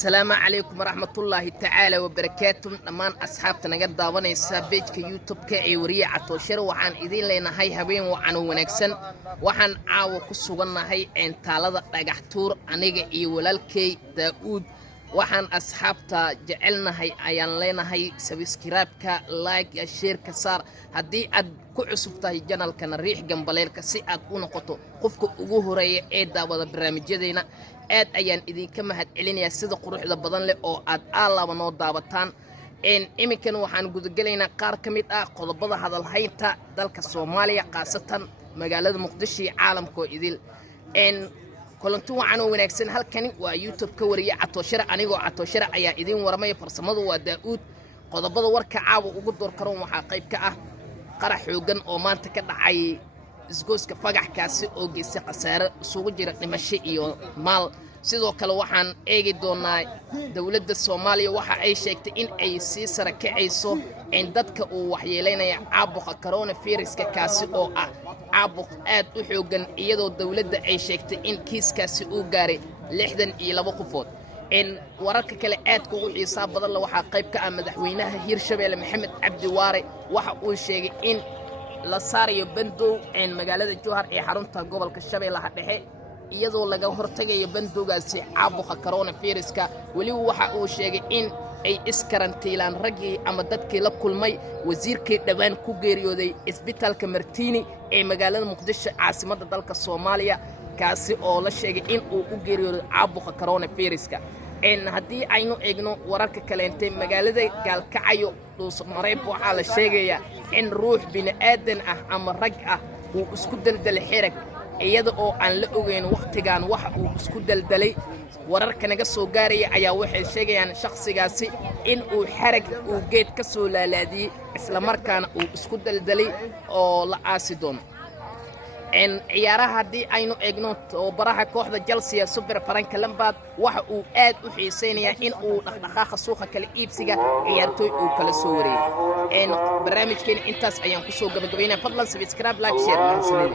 السلام عليكم ورحمة الله تعالى وبركاته دمان أصحابتنا naga daawanaysa page-ka YouTube-ka ee wariye Catoshare waxaan idin leenahay habeen wacan wanaagsan waxaan caawa ku sugannahay taalada dhagax tuur aniga iyo walaalkay Daawud waxaan asxaabta jecelnahay ayaan leenahay subscribe-ka like iyo share-ka saar haddii aad ku cusub tahay channel-kana riix gambaleelka si aad u noqoto qofka ugu horeeya ee daawada barnaamijyadeena aad ayaan idinka mahad celinayaa sida quruxda badan leh oo aad aalaaba noo daawataan iminkan waxaan gudagalaynaa qaar ka mid ah qodobada hadalhaynta dalka Soomaaliya qaasatan magaalada Muqdisho iyo caalamka idil kulanti waxaan wanaagsan halkani waa YouTube ka wariye Catoshare anigoo Catoshare ayaa idin warmay farsamadu waa Daawud qodobada warka caawa ugu door karoon waxaa qayb ka ah qarax xoogan oo maanta ka dhacay isgooska fagaxkaasi oo geysay khasaare isugu jira dhimasho iyo maal sidoo kale waxaan eegi doonaa dawladda Soomaaliya waxa ay sheegtay in ay si sare kacayso in dadka uu waxyeeleynaya caabuqa coronavirus-ka kaasi oo ah caabuq aad u xoogan iyadoo dawladda ay sheegtay in kiiskaasi uu gaaray 62 qofood wararka kale aad ugu xiisaha badan waxa qayb ka ah madaxweynaha Hirshabelle Maxamed Cabdi Waare waxa uu sheegay in la saarayo bandow magaalada Jowhar ee xarunta gobolka Shabeellaha Dhexe iyadoo laga hortagayo bandowgaasi caabuqa coronavirus-ka wali waxa uu sheegay in ay iskarantiilaan ragii ama dadkii la kulmay wasiirkii dhawaan ku geeriyooday isbitaalka Martini ee magaalada Muqdisho caasimadda dalka Soomaaliya kaasi oo la sheegay in uu u geeriyooday caabuqa coronavirus-ka haddii aynu eegno wararka kaleentay magaalada Gaalkacyo Dhuusamareeb waxaa la sheegayaa in ruux bini'aadan ah ama rag ah uu isku daldalay xirag iyada oo aan la ogeyn waqtigan waxa uu isku daldalay wararka naga soo gaaraya ayaa waxay sheegayaan shakhsigaasi in uu xirag uu geed ka soo laalaadiyay isla markaana uu isku daldalay oo la aasi doono ciyaaraha haddii aynu eegno baraha kooxda Chelsea Super Frank Lampard waxa uu aad u xiiseynayaa in uu dhaqdhaqaaqa suuqa kala iibsiga ciyaartoy uu kala soo wareeyo barnaamijkeena intaas ayaan ku soo gabagabeynaa fadlan subscribe like share